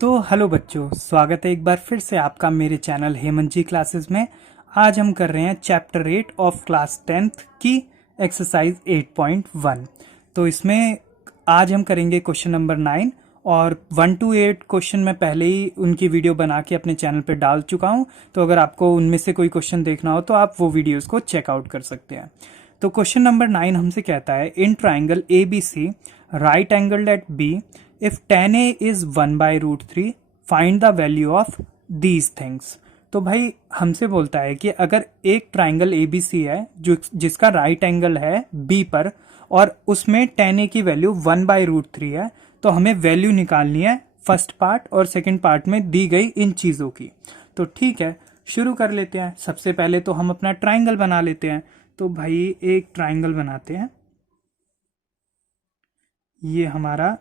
तो हेलो बच्चों, स्वागत है एक बार फिर से आपका मेरे चैनल हेमंत जी क्लासेस में। आज हम कर रहे हैं चैप्टर 8 ऑफ क्लास 10th की एक्सरसाइज 8.1। तो इसमें आज हम करेंगे क्वेश्चन नंबर 9 और 1 to 8 क्वेश्चन मैं पहले ही उनकी वीडियो बना के अपने चैनल पे डाल चुका हूँ। तो अगर आपको उनमें से कोई क्वेश्चन देखना हो तो आप वो वीडियोस को चेकआउट कर सकते हैं। तो क्वेश्चन नंबर 9 हमसे कहता है, in triangle A B C right angled at B, if tan a is 1/√3 find the value of these things. तो भाई हमसे बोलता है कि अगर एक ट्राइंगल ए बी सी है जो जिसका राइट एंगल है बी पर और उसमें tan a की वैल्यू 1/√3 है, तो हमें वैल्यू निकालनी है फर्स्ट पार्ट और सेकंड पार्ट में दी गई इन चीज़ों की। तो ठीक है, शुरू कर लेते हैं। सबसे पहले तो हम अपना ट्राइंगल बना लेते हैं। तो भाई एक ट्राइंगल बनाते हैं। ये हमारा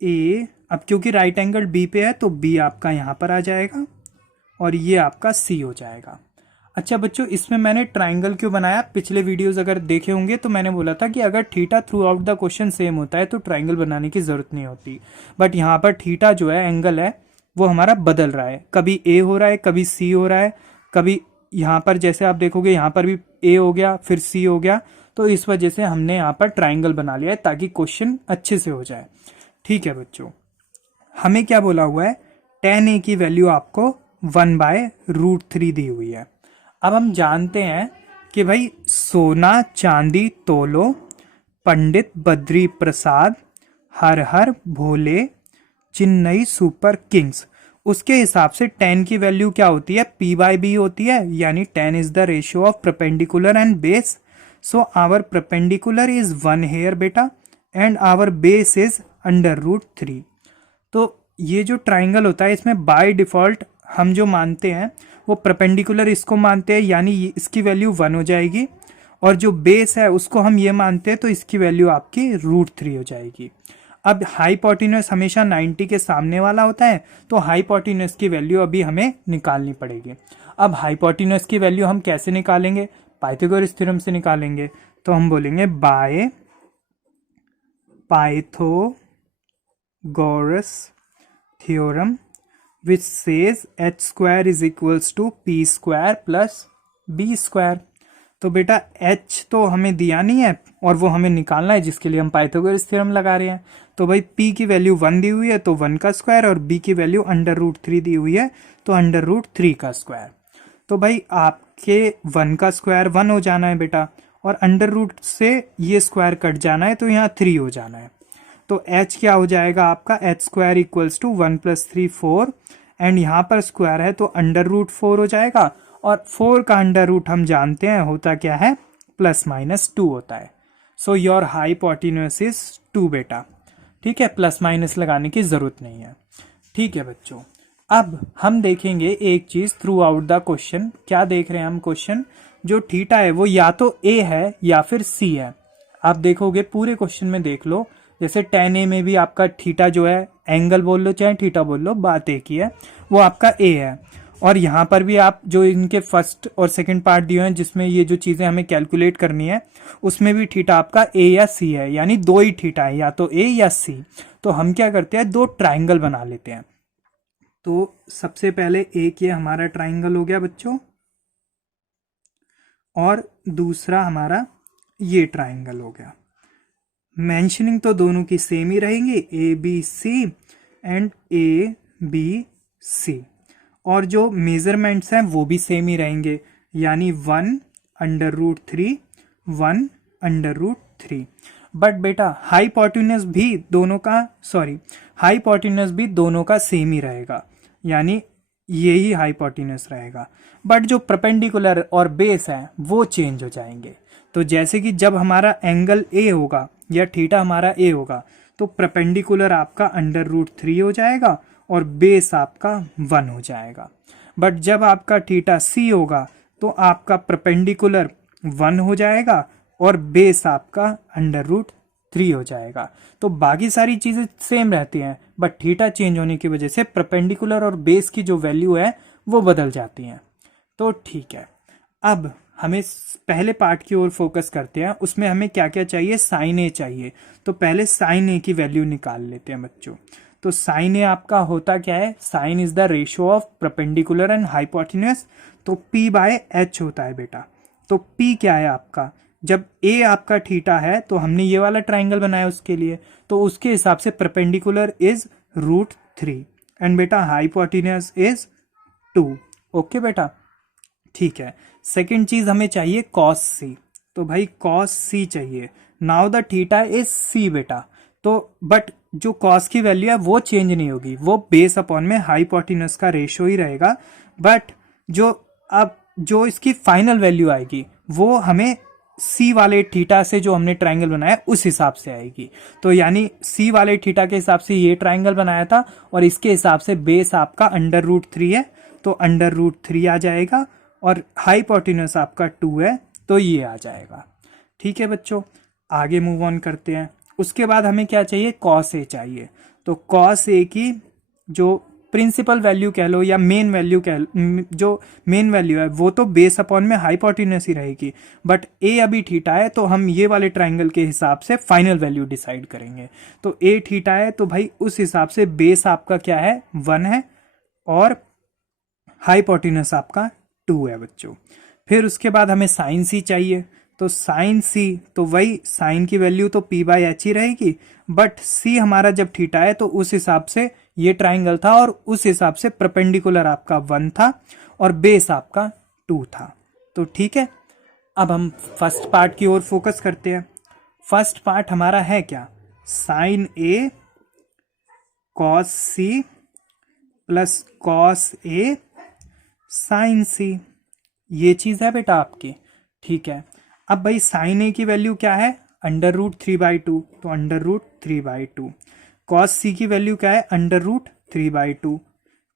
ए, अब क्योंकि राइट एंगल बी पे है तो बी आपका यहाँ पर आ जाएगा और ये आपका सी हो जाएगा। अच्छा बच्चों, इसमें मैंने ट्राइंगल क्यों बनाया? पिछले वीडियोस अगर देखे होंगे तो मैंने बोला था कि अगर theta through out the question same होता है तो ट्राइंगल बनाने की जरूरत नहीं होती। बट यहाँ पर थीटा जो है एंगल है वो हमारा बदल रहा है, कभी ए हो रहा है कभी सी हो रहा है, कभी यहाँ पर जैसे आप देखोगे यहाँ पर भी ए हो गया फिर सी हो गया। तो इस वजह से हमने यहाँ पर ट्राइंगल बना लिया है ताकि क्वेश्चन अच्छे से हो जाए। ठीक है बच्चों, हमें क्या बोला हुआ है? tan a की वैल्यू आपको 1/√3 दी हुई है। अब हम जानते हैं कि भाई सोना चांदी तोलो, पंडित बद्री प्रसाद, हर हर भोले, चेन्नई सुपर किंग्स। उसके हिसाब से tan की वैल्यू क्या होती है? p/b होती है, यानी tan is the ratio of perpendicular and base. So our perpendicular is 1 here बेटा एंड आवर बेस इज √3। तो ये जो ट्राइंगल होता है इसमें बाय डिफॉल्ट हम जो मानते हैं वो परपेंडिकुलर इसको मानते हैं, यानी इसकी वैल्यू 1 हो जाएगी, और जो बेस है उसको हम ये मानते हैं तो इसकी वैल्यू आपकी √3 हो जाएगी। अब हाइपोटेन्यूस हमेशा 90 के सामने वाला होता है, तो हाइपोटेन्यूस की वैल्यू अभी हमें निकालनी पड़ेगी। अब हाइपोटेन्यूस की वैल्यू हम कैसे निकालेंगे? पाइथागोरस थ्योरम से निकालेंगे। तो हम बोलेंगे bye Pythagoras theorem which says h square is equals to p square plus b square। तो बेटा h तो हमें दिया नहीं है और वो हमें निकालना है जिसके लिए हम पाइथागोरस थ्योरम लगा रहे हैं। तो भाई p की वैल्यू 1 दी हुई है तो 1 का स्क्वायर, और b की वैल्यू √3 दी हुई है तो √3 का स्क्वायर। तो भाई आपके 1 का स्क्वायर 1 हो जाना है बेटा, और √ से ये स्क्वायर कट जाना है तो यहाँ 3 हो जाना है। तो h क्या हो जाएगा आपका? h square equals to 1 + 3 4, and यहाँ पर स्क्वायर है तो √4 हो जाएगा, और 4 का √ हम जानते हैं होता क्या है? ±2 होता है। सो योर हाइपोटेन्यूस इज 2 बेटा। ठीक है, प्लस माइनस लगाने की जरूरत नहीं है। ठीक है बच्चों, अब हम देखेंगे एक चीज थ्रू आउट द क्वेश्चन। क्या देख रहे हैं हम? क्वेश्चन जो थीटा है वो या तो ए है या फिर सी है। आप देखोगे पूरे क्वेश्चन में देख लो, जैसे tan a में भी आपका थीटा जो है, एंगल बोल लो चाहे थीटा बोल लो, बात एक ही है, वो आपका a है। और यहाँ पर भी आप जो इनके फर्स्ट और सेकंड पार्ट दिए हैं जिसमें ये जो चीजें हमें कैलकुलेट करनी है उसमें भी थीटा आपका a या c है, यानी दो ही थीटा है, या तो a या c। तो हम क्या करते हैं, दो ट्राइंगल बना लेते हैं। तो सबसे पहले एक ये हमारा ट्राइंगल हो गया बच्चों, और दूसरा हमारा ये ट्राइंगल हो गया। मेंशनिंग तो दोनों की सेम ही रहेंगी, A B C and A B C, और जो मेजरमेंट्स हैं वो भी सेम ही रहेंगे, यानी 1/√3 1/√3। बट बेटा हाइपोटेन्यूस भी दोनों का सेम ही रहेगा, यानी यही हाइपोटेन्यूस रहेगा। बट जो परपेंडिकुलर और बेस है वो चेंज हो जाएंगे। तो जैसे कि जब हमारा एंगल ए होगा या थीटा हमारा ए होगा तो परपेंडिकुलर आपका √3 हो जाएगा और बेस आपका 1 हो जाएगा। बट जब आपका थीटा सी होगा तो आपका परपेंडिकुलर 1 हो जाएगा और बेस आपका √3 हो जाएगा। तो बाकी सारी चीजें सेम रहती हैं, बट थीटा चेंज होने की वजह से परपेंडिकुलर और बेस की जो वैल्यू है वो बदल जाती हैं। तो ठीक है, अब हमें पहले पार्ट की ओर फोकस करते हैं। उसमें हमें क्या क्या चाहिए? साइन ए चाहिए। तो पहले साइन ए की वैल्यू निकाल लेते हैं बच्चों। तो साइन ए आपका होता क्या है, sine is the ratio of perpendicular and hypotenuse, तो पी बाय एच होता है बेटा। तो पी क्या है आपका, जब ए आपका थीटा है तो हमने ये वाला ट्राइंगल बनाया उसके लिए, तो उसके हिसाब से परपेंडिकुलर इज √3 एंड बेटा हाइपोटेन्यूस इज 2। ओके बेटा, ठीक है। सेकंड चीज हमें चाहिए कॉस सी, तो भाई कॉस सी चाहिए। Now the theta is C बेटा, तो बट जो कॉस की वैल्यू है वो चेंज नहीं होगी, वो बेस अपॉन में हाइपोटेन्यूस का रेशियो ही रहेगा, बट जो इसकी फाइनल वैल्यू आएगी वो हमें सी वाले थीटा से जो हमने ट्राइंगल बनाया उस हिसाब से आएगी। तो यानी सी वाले थीटा के हिसाब से ये ट्राइंगल बनाया था और इसके हिसाब से बेस आपका √3 है, तो √3 आ जाएगा, और हाइपोटेन्यूस आपका 2 है तो ये आ जाएगा। ठीक है बच्चों, आगे मूव ऑन करते हैं। उसके बाद हमें क्या चाहिए, कॉस ए चाहिए। तो कॉस ए की जो प्रिंसिपल वैल्यू कह लो या मेन वैल्यू कह लो, जो मेन वैल्यू है वो तो बेस अपॉन में हाइपोटेन्यूस ही रहेगी, बट ए अभी थीटा है तो हम ये वाले ट्राइंगल के हिसाब से फाइनल वैल्यू डिसाइड करेंगे। तो ए थीटा है तो भाई उस हिसाब से बेस आपका क्या है, 1 है, और हाइपोटेन्यूस आपका 2 है बच्चों। फिर उसके बाद हमें साइन सी चाहिए, तो साइन सी तो वही साइन की वैल्यू तो पी बाय एच ही रहेगी, बट सी हमारा जब थीटा है तो उस हिसाब से ये ट्राइंगल था और उस हिसाब से परपेंडिकुलर आपका 1 था और बेस आपका 2 था। तो ठीक है, अब हम फर्स्ट पार्ट की ओर फोकस करते हैं। फर्स्ट पार्ट हमारा है क्या, sign A cos C plus cos A sign सी, ये चीज है बेटा आपकी। ठीक है, अब भाई साइन ए की वैल्यू क्या है, √3/2, तो √3/2। कॉस सी की वैल्यू क्या है, √3/2।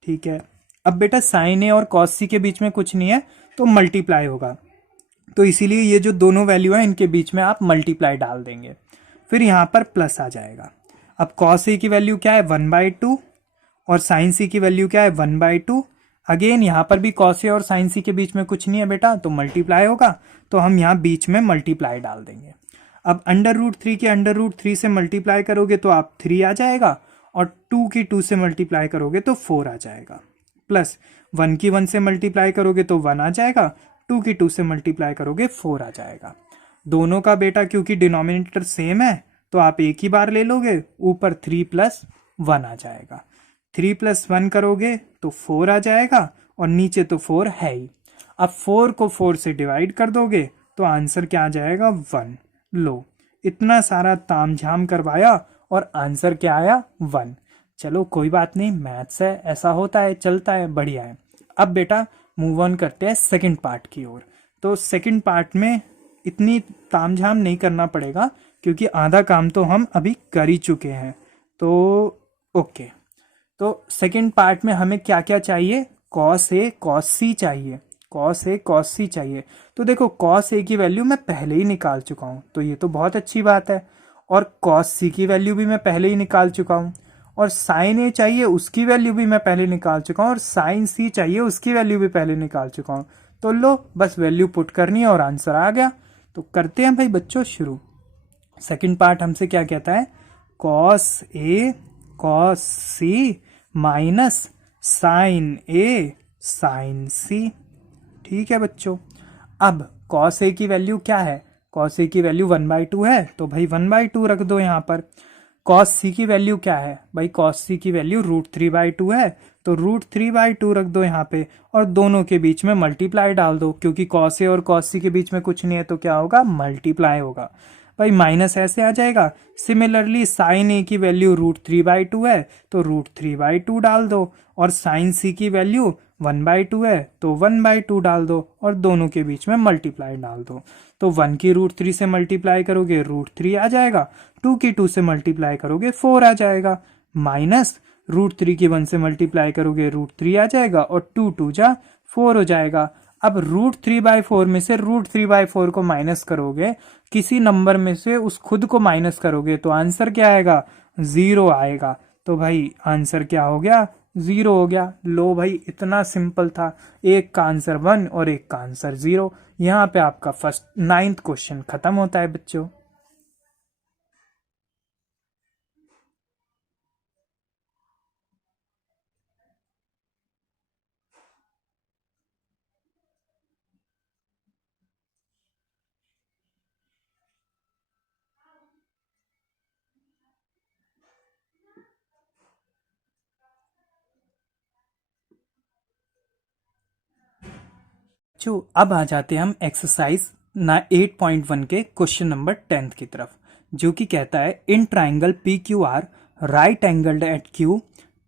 ठीक है, अब बेटा साइन ए और कॉस सी के बीच में कुछ नहीं है तो मल्टीप्लाई होगा, तो इसीलिए ये जो दोनों वैल्यू है इनके बीच में आप मल्टीप्लाई डाल देंगे, फिर यहाँ पर प्लस आ जाएगा। अब कॉस ए की वैल्यू क्या है, 1/2, और साइन सी की वैल्यू क्या है, 1/2। अगेन यहाँ पर भी कॉस ए और साइन सी के बीच में कुछ नहीं है बेटा, तो मल्टीप्लाई होगा, तो हम यहाँ बीच में मल्टीप्लाई डाल देंगे। अब √3 के √3 से मल्टीप्लाई करोगे तो आप 3 आ जाएगा, और 2 की 2 से मल्टीप्लाई करोगे तो 4 आ जाएगा, प्लस 1 की 1 से मल्टीप्लाई करोगे तो 1 आ जाएगा, 2 की 2 से मल्टीप्लाई करोगे 4 आ जाएगा। दोनों का बेटा क्योंकि डिनोमिनेटर सेम है तो आप एक ही बार ले लोगे, ऊपर 3 + 1 आ जाएगा। 3 + 1 करोगे तो 4 आ जाएगा, और नीचे तो 4 है ही। अब 4 को 4 से डिवाइड कर दोगे तो आंसर क्या आ जाएगा, 1। लो, इतना सारा तामझाम करवाया और आंसर क्या आया, 1। चलो कोई बात नहीं, मैथ्स है, ऐसा होता है, चलता है, बढ़िया है। अब बेटा मूव ऑन करते हैं सेकंड पार्ट की ओर। तो सेकंड पार्ट में इतनी तामझाम नहीं करना पड़ेगा क्योंकि आधा काम तो हम अभी कर ही चुके हैं। तो ओके, तो सेकंड पार्ट में हमें क्या क्या चाहिए, कॉस ए कॉस सी चाहिए, कॉस ए कॉस सी चाहिए। तो देखो कॉस ए की वैल्यू मैं पहले ही निकाल चुका हूँ, तो ये तो बहुत अच्छी बात है, और कॉस सी की वैल्यू भी मैं पहले ही निकाल चुका हूँ, और साइन ए चाहिए उसकी वैल्यू भी मैं पहले निकाल चुका हूँ, और साइन सी चाहिए उसकी वैल्यू भी पहले निकाल चुका हूँ। तो लो, बस वैल्यू पुट करनी है और आंसर आ गया। तो करते हैं भाई बच्चों शुरू। सेकंड पार्ट हमसे क्या कहता है, cos A cos C minus sign A sign सी। ठीक है बच्चों, अब कॉस ए की वैल्यू क्या है, कॉस ए की वैल्यू 1/2 है, तो भाई 1/2 रख दो यहाँ पर। कॉस सी की वैल्यू क्या है, भाई कॉस सी की वैल्यू √3/2 है, तो √3/2 रख दो यहाँ पे, और दोनों के बीच में मल्टीप्लाई डाल दो, क्योंकि कॉस ए और कॉस सी के बीच में कुछ नहीं है तो क्या होगा, मल्टीप्लाई होगा। भाई माइनस ऐसे आ जाएगा। सिमिलरली साइन ए की वैल्यू √3/2 है, तो √3/2 डाल दो, और साइन सी की वैल्यू 1/2 है तो 1/2 डाल दो, और दोनों के बीच में मल्टीप्लाई डाल दो। तो 1 की √3 से मल्टीप्लाई करोगे √3 आ जाएगा, 2 की 2 से मल्टीप्लाई करोगे 4 आ जाएगा, माइनस √3 की 1 से मल्टीप्लाई करोगे √3 आ जाएगा, और 2 2 जा 4 हो जाएगा। अब √3/4 में से √3/4 को माइनस करोगे, किसी नंबर में से उस खुद को माइनस करोगे तो आंसर क्या आएगा, 0 आएगा। तो भाई आंसर क्या हो गया, 0 हो गया। लो भाई, इतना सिंपल था, एक का आंसर 1 और एक का आंसर 0। यहाँ पे आपका फर्स्ट 9th क्वेश्चन खत्म होता है बच्चों। बच्चों अब आ जाते हैं हम एक्सरसाइज ना 8.1 के क्वेश्चन नंबर 10 की तरफ, जो कि कहता है in triangle P Q are right angled eight Q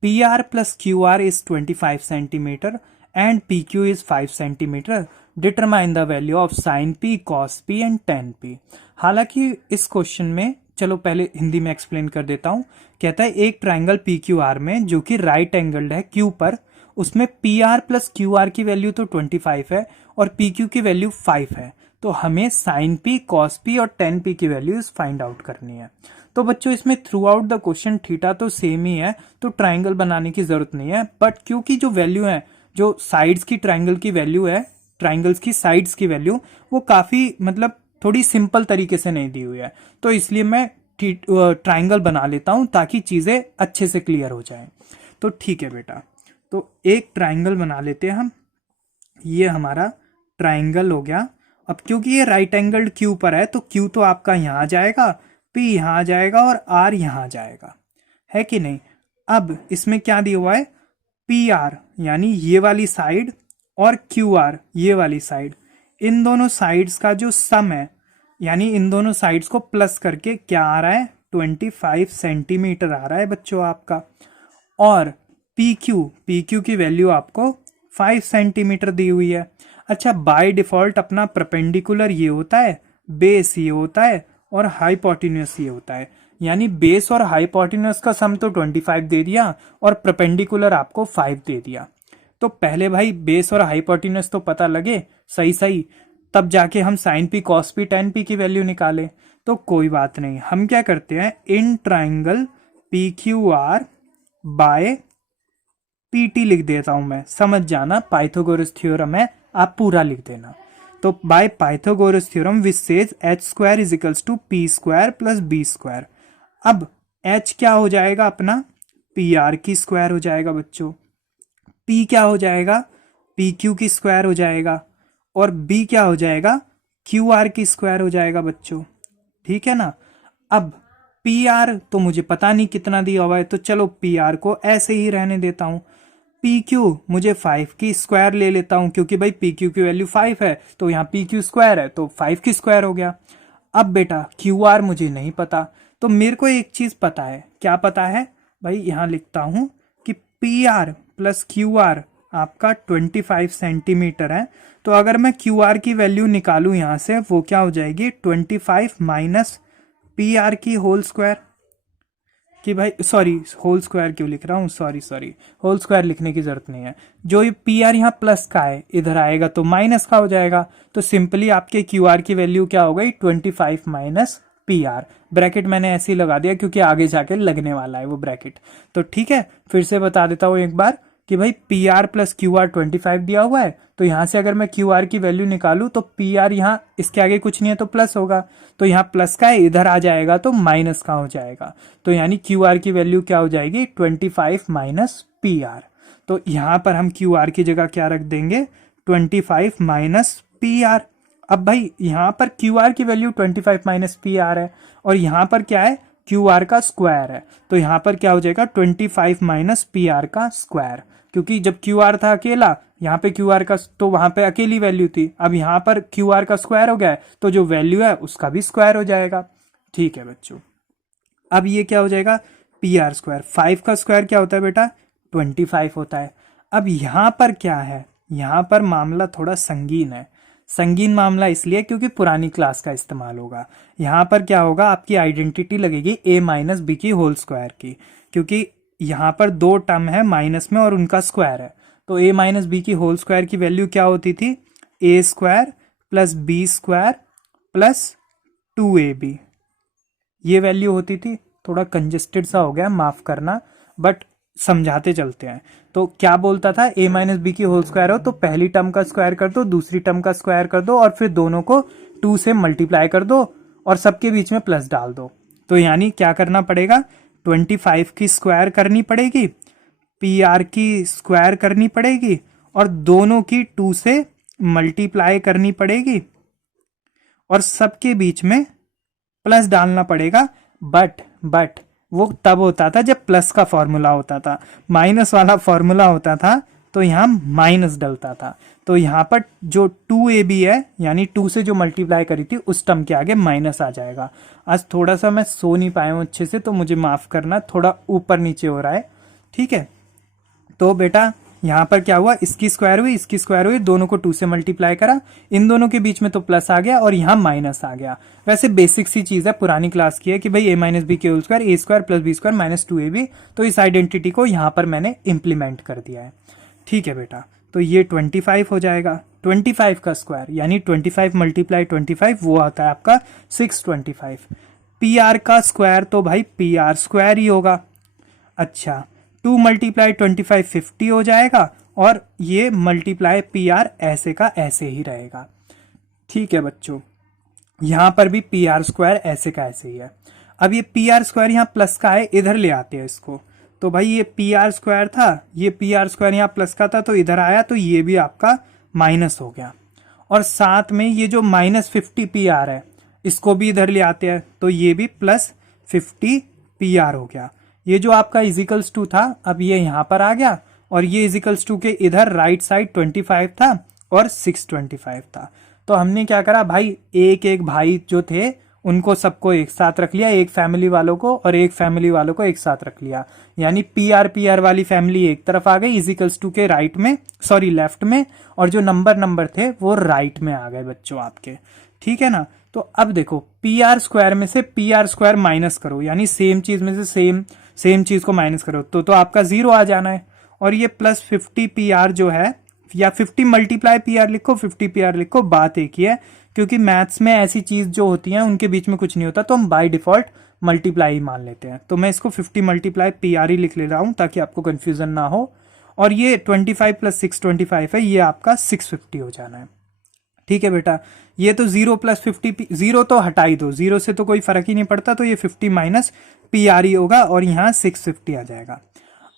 P R plus Q R is 25 centimetre and P Q is 5 centimetre, determine the value of sine P cos P and ten P. हालांकि इस question में, चलो पहले हिंदी में explain कर देता हूं। कहता है एक ट्राइंगल पी क्यू आर में जो कि राइट एंगल्ड है क्यू पर, उसमें P R plus Q R की वैल्यू तो 25 है और पी क्यू की वैल्यू 5 है, तो हमें साइन पी कॉस पी और टेन पी की वैल्यूज फाइंड आउट करनी है। तो बच्चों इसमें through out the question theta तो सेम ही है, तो ट्राइंगल बनाने की जरूरत नहीं है, बट क्योंकि जो वैल्यू है, जो साइड्स की ट्राइंगल की वैल्यू है, ट्राइंगल्स की साइड्स की वैल्यू वो काफी मतलब थोड़ी सिंपल तरीके से नहीं दी हुई है, तो इसलिए मैं ट्राइंगल बना लेता हूं ताकि चीजें अच्छे से क्लियर हो जाए। तो ठीक है बेटा, तो एक ट्राइंगल बना लेते हैं हम। ये हमारा ट्राइंगल हो गया। अब क्योंकि ये राइट एंगल्ड क्यू पर है तो क्यू तो आपका यहाँ आ जाएगा, पी यहाँ आ जाएगा और आर यहाँ आ जाएगा, है कि नहीं। अब इसमें क्या दिया हुआ है, पी आर यानी ये वाली साइड और क्यू आर ये वाली साइड, इन दोनों साइड्स का जो सम है, यानी इन दोनों साइड्स को प्लस करके क्या आ रहा है, 25 सेंटीमीटर आ रहा है बच्चों आपका। और पी क्यू की वैल्यू आपको 5 सेंटीमीटर दी हुई है। अच्छा, बाय डिफॉल्ट अपना परपेंडिकुलर ये होता है, बेस ये होता है और हाइपोटेन्यूस ये होता है, यानी बेस और हाइपोटेन्यूस का सम तो 25 दे दिया और परपेंडिकुलर आपको 5 दे दिया। तो पहले भाई बेस और हाइपोटेन्यूस तो पता लगे सही सही, तब जाके हम sine P cos P tan P की वैल्यू निकाले। तो कोई बात नहीं, हम क्या करते हैं, in triangle P Q R by PT लिख देता हूं मैं, समझ जाना पाइथागोरस थ्योरम है, आप पूरा लिख देना। तो by Pythagoras theorem which says H square is equals to P square plus B square. अब एच क्या हो जाएगा अपना, पी आर की स्क्वायर हो जाएगा बच्चों, पी क्या हो जाएगा, पी क्यू की स्क्वायर हो जाएगा, और बी क्या हो जाएगा, क्यू आर की स्क्वायर हो जाएगा बच्चों, ठीक है ना। अब पी आर तो मुझे पता नहीं कितना दिया हुआ है, तो चलो पी आर को ऐसे ही रहने देता हूं। पी क्यू मुझे 5 की स्क्वायर ले लेता हूं, क्योंकि भाई पी क्यू की वैल्यू 5 है, तो यहाँ पी क्यू स्क्वायर है तो 5 की स्क्वायर हो गया। अब बेटा क्यू आर मुझे नहीं पता, तो मेरे को एक चीज पता है, क्या पता है भाई, यहां लिखता हूं कि P R plus Q R आपका 25 सेंटीमीटर है। तो अगर मैं क्यू आर की वैल्यू निकालूं यहां से, वो क्या हो जाएगी, 25 माइनस पी आर की होल स्क्वायर, कि भाई सॉरी होल स्क्वायर क्यों लिख रहा हूँ, सॉरी होल स्क्वायर लिखने की जरूरत नहीं है। जो ये पी आर यहाँ प्लस का है, इधर आएगा तो माइनस का हो जाएगा, तो सिंपली आपके क्यू आर की वैल्यू क्या हो गई, 25 माइनस पी आर। ब्रैकेट मैंने ऐसे ही लगा दिया क्योंकि आगे जाके लगने वाला है वो ब्रैकेट। तो ठीक है, फिर से बता देता हूँ एक बार कि भाई P R plus Q R 25 दिया हुआ है, तो यहां से अगर मैं क्यू आर की वैल्यू निकालूं तो पी आर यहाँ इसके आगे कुछ नहीं है तो प्लस होगा, तो यहाँ प्लस का है, इधर आ जाएगा तो माइनस का हो जाएगा, तो यानी क्यू आर की वैल्यू क्या हो जाएगी, 25 माइनस पी आर। तो यहाँ पर हम क्यू आर की जगह क्या रख देंगे, 25 माइनस पी आर। अब भाई यहाँ पर क्यू आर की वैल्यू 25 माइनस पी आर है, और यहाँ पर क्या है, क्यू आर का स्क्वायर है, तो यहाँ पर क्या हो जाएगा, 25 माइनस पी आर का स्क्वायर, क्योंकि जब क्यू आर था अकेला, यहाँ पे क्यू आर का तो वहां पे अकेली वैल्यू थी, अब यहाँ पर क्यू आर का स्क्वायर हो गया है, तो जो वैल्यू है उसका भी स्क्वायर हो जाएगा। ठीक है बच्चों, अब ये क्या हो जाएगा, पी आर स्क्वायर, 5 का स्क्वायर क्या होता है बेटा, 25 होता है। अब यहाँ पर क्या है, यहाँ पर मामला थोड़ा संगीन है। संगीन मामला इसलिए क्योंकि पुरानी क्लास का इस्तेमाल होगा। यहाँ पर क्या होगा, आपकी आइडेंटिटी लगेगी a माइनस बी की होल स्क्वायर की, क्योंकि यहाँ पर दो टर्म है माइनस में और उनका स्क्वायर है, तो a माइनस बी की होल स्क्वायर की वैल्यू क्या होती थी, a square plus B square plus 2ab, ये वैल्यू होती थी। थोड़ा कंजेस्टेड सा हो गया, माफ करना, बट समझाते चलते हैं। तो क्या बोलता था, a माइनस बी की होल स्क्वायर हो तो पहली टर्म का स्क्वायर कर दो, दूसरी टर्म का स्क्वायर कर दो, और फिर दोनों को 2 से मल्टीप्लाई कर दो और सबके बीच में प्लस डाल दो। तो यानी क्या करना पड़ेगा, 25 की स्क्वायर करनी पड़ेगी, पी आर की स्क्वायर करनी पड़ेगी, और दोनों की 2 से मल्टीप्लाई करनी पड़ेगी, और सबके बीच में प्लस डालना पड़ेगा। बट वो तब होता था जब प्लस का फॉर्मूला होता था, माइनस वाला फॉर्मूला होता था तो यहाँ माइनस डलता था, तो यहाँ पर जो 2ab है यानी 2 से जो मल्टीप्लाई करी थी उस टर्म के आगे माइनस आ जाएगा। आज थोड़ा सा मैं सो नहीं पाया हूँ अच्छे से, तो मुझे माफ़ करना, थोड़ा ऊपर नीचे हो रहा है, ठीक है। तो बेटा यहाँ पर क्या हुआ, इसकी स्क्वायर हुई, इसकी स्क्वायर हुई, दोनों को 2 से मल्टीप्लाई करा, इन दोनों के बीच में तो प्लस आ गया और यहाँ माइनस आ गया। वैसे बेसिक सी चीज़ है, पुरानी क्लास की है कि भाई a माइनस बी के whole square A square plus B square minus 2ab, तो इस आइडेंटिटी को यहाँ पर मैंने इंप्लीमेंट कर दिया है, ठीक है बेटा। तो ये 25 हो जाएगा, 25 का स्क्वायर यानी 25 मल्टीप्लाई 25 वो आता है आपका 625। पी आर का स्क्वायर तो भाई पी आर स्क्वायर ही होगा। अच्छा 2 मल्टीप्लाई 25 50 हो जाएगा, और ये मल्टीप्लाई पी आर ऐसे का ऐसे ही रहेगा, ठीक है बच्चों। यहां पर भी पी आर स्क्वायर ऐसे का ऐसे ही है। अब ये पी आर स्क्वायर यहाँ प्लस का है, इधर ले आते हैं इसको, तो भाई ये पी आर स्क्वायर था, ये पी आर स्क्वायर यहाँ प्लस का था तो इधर आया, तो ये भी आपका माइनस हो गया। और साथ में ये जो माइनस 50 पी आर है इसको भी इधर ले आते हैं, तो ये भी प्लस 50 पी आर हो गया। ये जो आपका इजिकल्स टू था अब ये यहाँ पर आ गया, और ये इजिकल्स टू के इधर राइट साइड 25 था और 625 था। तो हमने क्या करा भाई, एक एक भाई जो थे उनको सबको एक साथ रख लिया, एक फैमिली वालों को और एक फैमिली वालों को एक साथ रख लिया, यानी पी आर वाली फैमिली एक तरफ आ गई इजिकल्स टू के राइट में, सॉरी लेफ्ट में, और जो नंबर थे वो राइट में आ गए बच्चों आपके, ठीक है ना। तो अब देखो पी आर स्क्वायर में से पी आर स्क्वायर माइनस करो, यानी सेम चीज में से सेम चीज को माइनस करो, तो आपका 0 आ जाना है। और ये प्लस 50 पी आर जो है, या 50 मल्टीप्लाई पी आर लिखो 50 पी आर लिखो, बात एक ही है, क्योंकि मैथ्स में ऐसी चीज जो होती है उनके बीच में कुछ नहीं होता, तो हम बाय डिफॉल्ट मल्टीप्लाई ही मान लेते हैं। तो मैं इसको 50 मल्टीप्लाई पी आर ही लिख ले रहा हूं ताकि आपको कंफ्यूजन ना हो। और ये 25 प्लस 625 है, ये आपका 650 हो जाना है, ठीक है बेटा। ये तो 0 प्लस 50 0 तो हटा ही दो, 0 से तो कोई फर्क ही नहीं पड़ता, तो ये 50 माइनस पी आर ही होगा और यहाँ 650 आ जाएगा।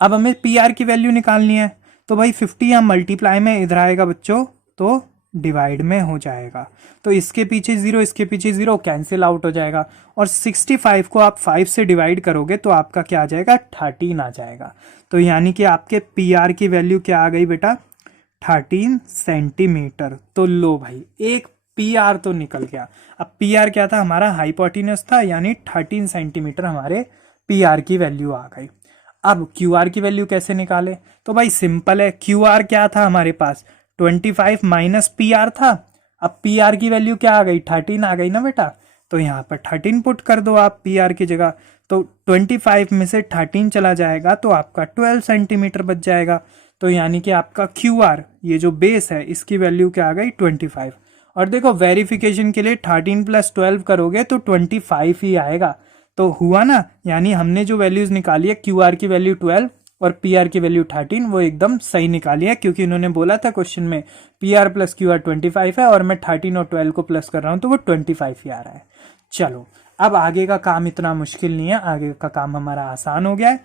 अब हमें पी आर की वैल्यू निकालनी है, तो भाई 50 यहाँ मल्टीप्लाई में इधर आएगा बच्चों, तो डिवाइड में हो जाएगा, तो इसके पीछे 0 इसके पीछे 0 कैंसिल आउट हो जाएगा, और 65 को आप 5 से डिवाइड करोगे तो आपका क्या आ जाएगा, 13 आ जाएगा। तो यानी कि आपके पी आर की वैल्यू क्या आ गई बेटा, 13 सेंटीमीटर। तो लो भाई एक पी आर तो निकल गया। अब पी आर क्या था, हमारा हाइपोटेन्यूज था, यानी 13 सेंटीमीटर हमारे पी आर की वैल्यू आ गई। अब क्यू आर की वैल्यू कैसे निकाले, तो भाई सिंपल है, क्यू आर क्या था हमारे पास 25 माइनस पी आर था। अब पी आर की वैल्यू क्या आ गई, 13 आ गई ना बेटा, तो यहाँ पर 13 पुट कर दो आप पी आर की जगह, तो 25 में से 13 चला जाएगा तो आपका 12 सेंटीमीटर बच जाएगा। तो यानी कि आपका क्यू आर ये जो बेस है इसकी वैल्यू क्या आ गई 25। और देखो वेरिफिकेशन के लिए 13 प्लस 12 करोगे तो 25 ही आएगा, तो हुआ ना, यानी हमने जो वैल्यूज निकाली है क्यू आर की वैल्यू 12 और पी आर की वैल्यू 13 वो एकदम सही निकाली है, क्योंकि उन्होंने बोला था क्वेश्चन में P R plus Q R 25 है और मैं 13 और 12 को प्लस कर रहा हूं तो वो 25 ही आ रहा है। चलो अब आगे का काम इतना मुश्किल नहीं है, आगे का काम हमारा आसान हो गया है।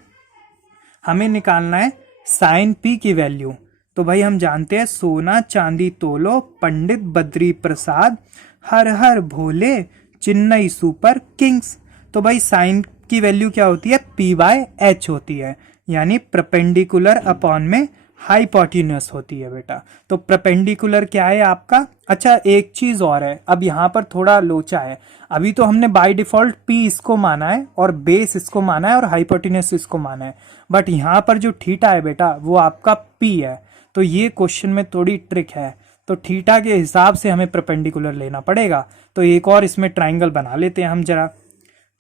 हमें निकालना है साइन पी की वैल्यू। तो भाई हम जानते हैं सोना चांदी तोलो पंडित बद्री प्रसाद हर हर भोले चेन्नई सुपर किंग्स। तो भाई साइन की वैल्यू क्या होती है, पी बाय एच होती है, यानी परपेंडिकुलर अपॉन में हाइपोटेन्यूस होती है बेटा। तो परपेंडिकुलर क्या है आपका, अच्छा एक चीज और है, अब यहाँ पर थोड़ा लोचा है, अभी तो हमने बाय डिफॉल्ट पी इसको माना है और बेस इसको माना है और हाइपोटेन्यूस इसको माना है, बट यहाँ पर जो थीटा है बेटा वो आपका पी है। तो ये क्वेश्चन में थोड़ी ट्रिक है, तो थीटा के हिसाब से हमें परपेंडिकुलर लेना पड़ेगा। तो एक और इसमें ट्राइंगल बना लेते हैं हम जरा।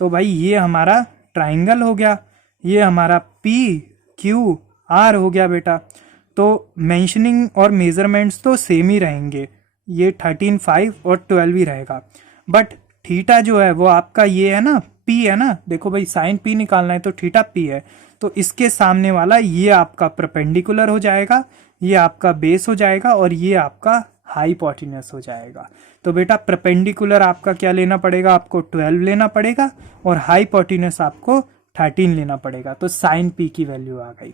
तो भाई ये हमारा ट्राइंगल हो गया, ये हमारा पी क्यू आर हो गया बेटा। तो मेंशनिंग और मेजरमेंट्स तो सेम ही रहेंगे, ये 13, 5 और 12 ही रहेगा, बट थीटा जो है वो आपका ये है ना, पी है ना, देखो भाई साइन पी निकालना है तो थीटा पी है, तो इसके सामने वाला ये आपका परपेंडिकुलर हो जाएगा, ये आपका बेस हो जाएगा और ये आपका हाइपोटेन्यूस हो जाएगा। तो बेटा परपेंडिकुलर आपका क्या लेना पड़ेगा, आपको 12 लेना पड़ेगा और हाइपोटेन्यूस आपको 13 लेना पड़ेगा। तो साइन पी की वैल्यू आ गई।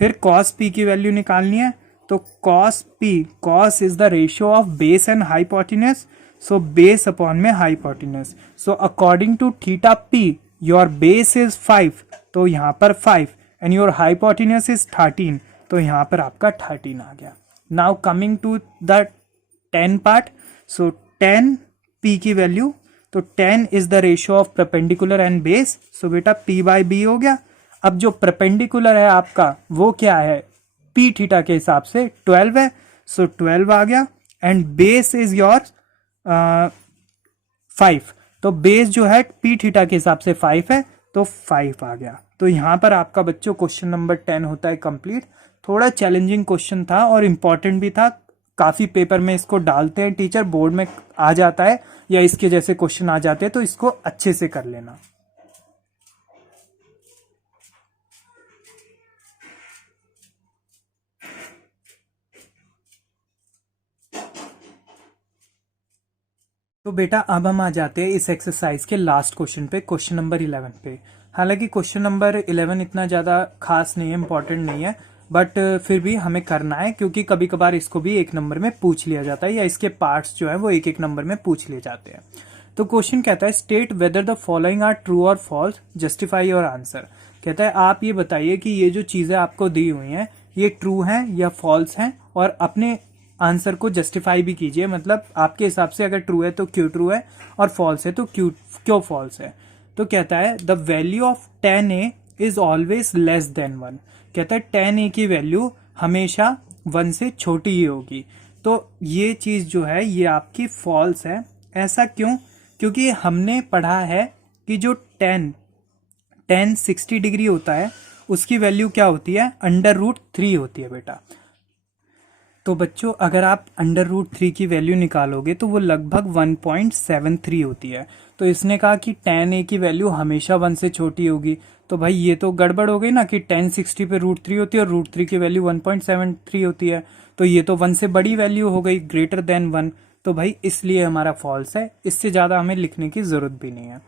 फिर कॉस पी की वैल्यू निकालनी है, तो cos P, cos is the ratio of base and hypotenuse, so base upon में hypotenuse. So according to theta P your base is 5, तो यहाँ पर 5 एंड योर हाइपोटेन्यूस इज 13, तो यहाँ पर आपका 13 आ गया। Now coming to the 10 part. So 10 p की वैल्यू, तो 10 is the ratio of perpendicular and base. So बेटा p बाई बी हो गया। अब जो परपेंडिकुलर है आपका वो क्या है, p थीटा के हिसाब से 12 है, सो 12 आ गया। एंड बेस इज योर 5, तो बेस जो है p थीटा के हिसाब से 5 है, तो 5 आ गया। तो यहां पर आपका बच्चों क्वेश्चन नंबर 10 होता है कंप्लीट। थोड़ा चैलेंजिंग क्वेश्चन था और इंपॉर्टेंट भी था, काफी पेपर में इसको डालते हैं टीचर, बोर्ड में आ जाता है या इसके जैसे क्वेश्चन आ जाते हैं, तो इसको अच्छे से कर लेना। तो बेटा अब हम आ जाते हैं इस एक्सरसाइज के लास्ट क्वेश्चन पे, क्वेश्चन नंबर 11 पे। हालांकि क्वेश्चन नंबर 11 इतना ज़्यादा खास नहीं है, इंपॉर्टेंट नहीं है, बट फिर भी हमें करना है क्योंकि कभी कभार इसको भी 1 नंबर में पूछ लिया जाता है या इसके पार्ट्स जो है वो 1-1 नंबर में पूछ लिए जाते हैं। तो क्वेश्चन कहता है state whether the following are true or false, justify your answer. कहता है आप ये बताइए कि ये जो चीज़ें आपको दी हुई हैं ये ट्रू हैं या फॉल्स हैं, और अपने आंसर को जस्टिफाई भी कीजिए, मतलब आपके हिसाब से अगर ट्रू है तो क्यों ट्रू है और फॉल्स है तो क्यों फॉल्स है। तो कहता है the value of 10a is always less than 1। कहता है 10a की वैल्यू हमेशा 1 से छोटी ही होगी। तो ये चीज जो है ये आपकी फॉल्स है। ऐसा क्यों? क्योंकि हमने पढ़ा है कि जो 10 60 डिग्री होता है उसकी वैल्यू क्या होती है, √3 होती है बेटा। तो बच्चों अगर आप √3 की वैल्यू निकालोगे तो वो लगभग 1.73 होती है। तो इसने कहा कि tan a की वैल्यू हमेशा 1 से छोटी होगी, तो भाई ये तो गड़बड़ हो गई ना कि tan 60 पे √3 होती है और √3 की वैल्यू 1.73 होती है, तो ये तो 1 से बड़ी वैल्यू हो गई, ग्रेटर देन 1। तो भाई इसलिए हमारा फॉल्स है, इससे ज़्यादा हमें लिखने की ज़रूरत भी नहीं है।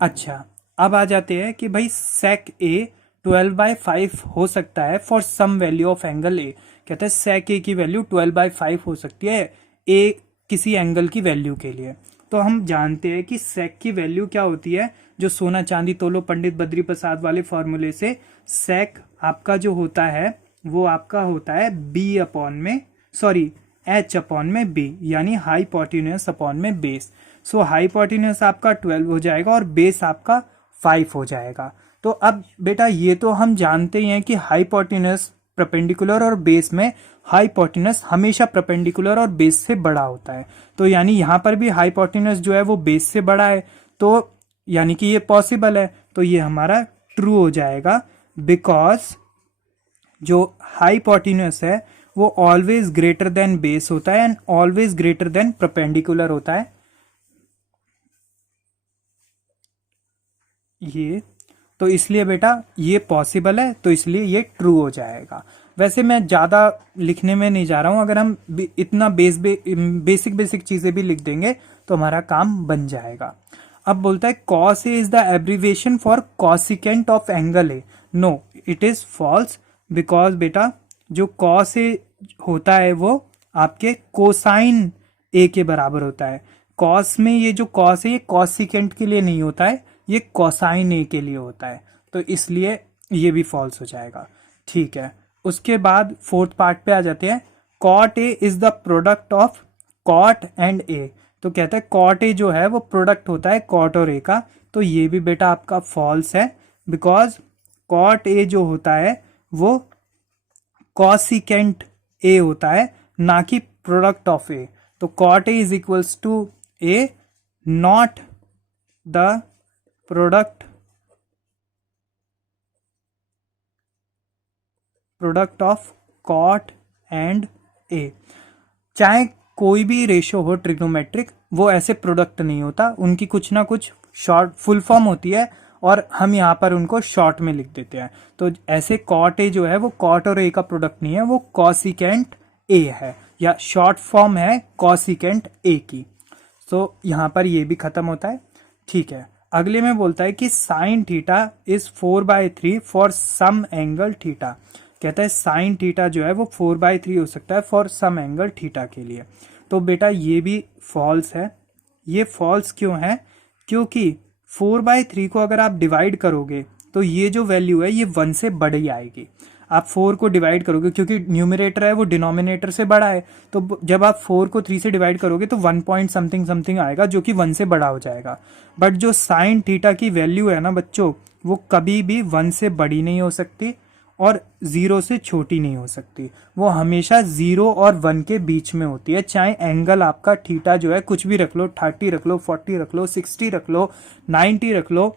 अच्छा अब आ जाते हैं कि भाई sec a 12/5 हो सकता है for some value of angle a। कहते हैं sec a की वैल्यू 12/5 हो सकती है a किसी एंगल की वैल्यू के लिए। तो हम जानते हैं कि sec की वैल्यू क्या होती है, जो सोना चांदी तोलो पंडित बद्री प्रसाद वाले फॉर्मूले से sec आपका जो होता है वो आपका होता है h अपॉन में b, यानी हाइपोटेन्यूस अपॉन में बेस। सो हाइपोटेन्यूस आपका 12 हो जाएगा और बेस आपका 5 हो जाएगा। तो अब बेटा ये तो हम जानते ही हैं कि हाइपोटेन्यूस परपेंडिकुलर और बेस में हाइपोटेन्यूस हमेशा परपेंडिकुलर और बेस से बड़ा होता है। तो यानी यहाँ पर भी हाइपोटेन्यूस जो है वो बेस से बड़ा है, तो यानी कि ये पॉसिबल है, तो ये हमारा ट्रू हो जाएगा, बिकॉज जो हाइपोटेन्यूस है वो ऑलवेज ग्रेटर देन बेस होता है and always greater than perpendicular होता है। ये तो इसलिए बेटा ये पॉसिबल है, तो इसलिए ये ट्रू हो जाएगा। वैसे मैं ज़्यादा लिखने में नहीं जा रहा हूँ, अगर हम इतना बेसिक चीज़ें भी लिख देंगे तो हमारा काम बन जाएगा। अब बोलता है cos a is the abbreviation for cosecant of angle A. No it is false, because बेटा जो cos a होता है वो आपके कोसाइन a के बराबर होता है। cos में ये जो cos है ये कॉसिकेंट के लिए नहीं होता है, ये कोसाइन a के लिए होता है, तो इसलिए ये भी फॉल्स हो जाएगा। ठीक है, उसके बाद 4th पार्ट पे आ जाते हैं। cot a is the product of cot and a। तो कहता है cot a जो है वो प्रोडक्ट होता है cot और a का, तो ये भी बेटा आपका फॉल्स है, बिकॉज cot a जो होता है वो कॉसिकेंट a होता है, ना कि प्रोडक्ट ऑफ a। तो cot a is equals to a, not the product of cot and a। चाहे कोई भी रेशो हो ट्रिग्नोमेट्रिक, वो ऐसे प्रोडक्ट नहीं होता, उनकी कुछ ना कुछ शॉर्ट फुल फॉर्म होती है और हम यहाँ पर उनको शॉर्ट में लिख देते हैं। तो ऐसे cot a जो है वो cot और a का प्रोडक्ट नहीं है, वो कॉसिकेंट a है, या शॉर्ट फॉर्म है कॉसिकेंट a की। तो यहाँ पर ये भी खत्म होता है। ठीक है, अगले में बोलता है कि sine theta is 4/3 for some angle theta. कहता है साइन थीटा जो है वो 4/3 हो सकता है फॉर सम एंगल थीटा के लिए। तो बेटा ये भी फॉल्स है। ये फॉल्स क्यों है? क्योंकि 4/3 को अगर आप डिवाइड करोगे तो ये जो वैल्यू है ये 1 से बड़ी आएगी। आप 4 को डिवाइड करोगे, क्योंकि न्यूमरेटर है वो डिनोमिनेटर से बड़ा है, तो जब आप 4 को 3 से डिवाइड करोगे तो 1 पॉइंट समथिंग समथिंग आएगा, जो कि 1 से बड़ा हो जाएगा। बट जो साइन थीटा की वैल्यू है ना बच्चों, वो कभी भी 1 से बड़ी नहीं हो सकती और 0 से छोटी नहीं हो सकती। वो हमेशा 0 और 1 के बीच में होती है। चाहे एंगल आपका थीटा जो है कुछ भी रख लो, 30 रख लो, 40 रख लो, 60 रख लो, 90 रख लो,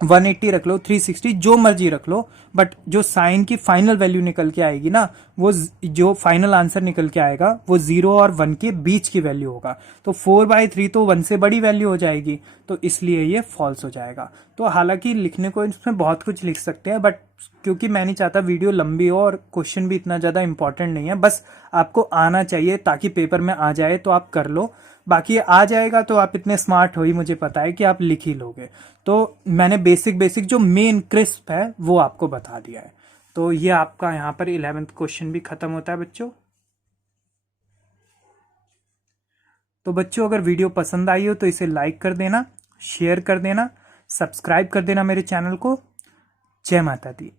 180 रख लो, 360, जो मर्जी रख लो, बट जो साइन की फाइनल वैल्यू निकल के आएगी ना, वो जो फाइनल आंसर निकल के आएगा वो 0 और 1 के बीच की वैल्यू होगा। तो 4/3 तो 1 से बड़ी वैल्यू हो जाएगी, तो इसलिए ये फॉल्स हो जाएगा। तो हालांकि लिखने को इसमें बहुत कुछ लिख सकते हैं, बट क्योंकि मैं नहीं चाहता वीडियो लंबी हो और क्वेश्चन भी इतना ज़्यादा इंपॉर्टेंट नहीं है, बस आपको आना चाहिए ताकि पेपर में आ जाए तो आप कर लो। बाकी आ जाएगा तो आप इतने स्मार्ट हो ही, मुझे पता है कि आप लिख ही लोगे। तो मैंने बेसिक बेसिक जो मेन क्रिस्प है वो आपको बता दिया है। तो ये आपका यहाँ पर 11th क्वेश्चन भी खत्म होता है बच्चों। तो बच्चों अगर वीडियो पसंद आई हो तो इसे लाइक कर देना, शेयर कर देना, सब्सक्राइब कर देना मेरे चैनल को। जय माता दी।